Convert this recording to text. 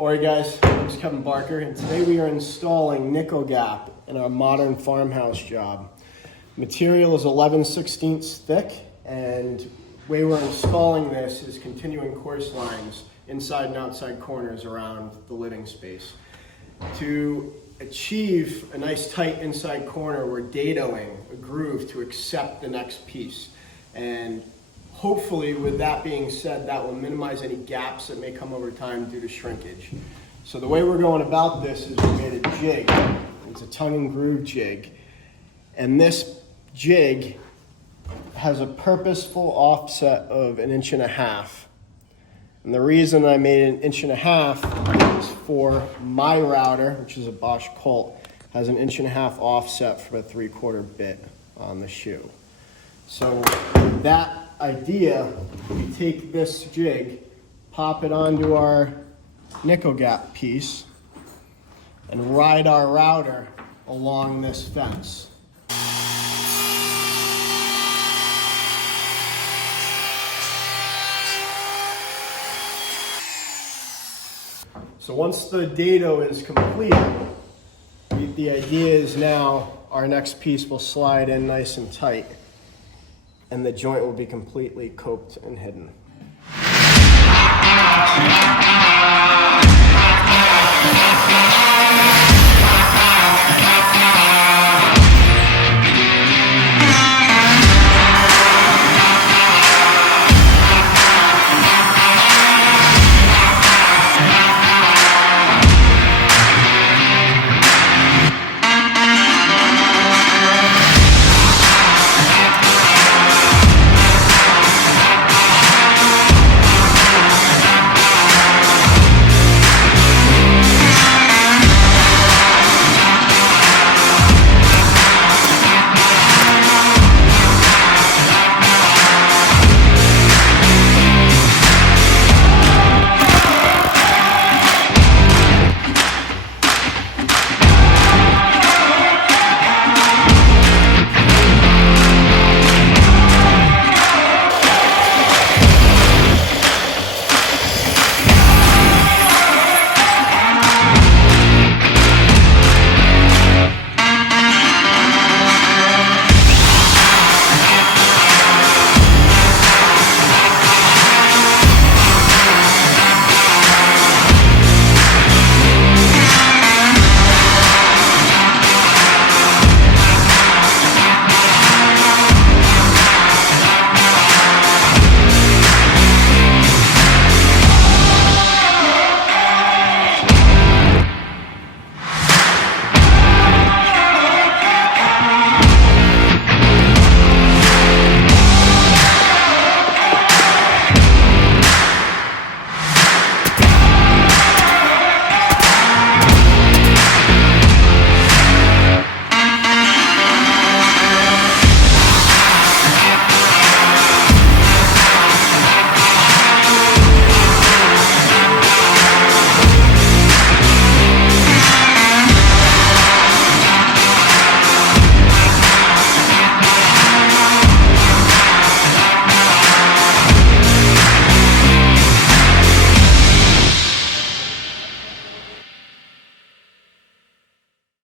Alright guys, my name is Kevin Barker and today we are installing nickel gap in our modern farmhouse job. Material is 11/16 thick and the way we're installing this is continuing course lines inside and outside corners around the living space. To achieve a nice tight inside corner, we're dadoing a groove to accept the next piece. And hopefully, with that being said, that will minimize any gaps that may come over time due to shrinkage. So the way we're going about this is we made a jig. It's a tongue and groove jig. And this jig has a purposeful offset of 1.5 inches. And the reason I made it 1.5 inches is for my router, which is a Bosch Colt, has an 1.5 inch offset from a 3/4 bit on the shoe. So with that idea, we take this jig, pop it onto our nickel gap piece, and ride our router along this fence. So once the dado is complete, the idea is now our next piece will slide in nice and tight and the joint will be completely coped and hidden.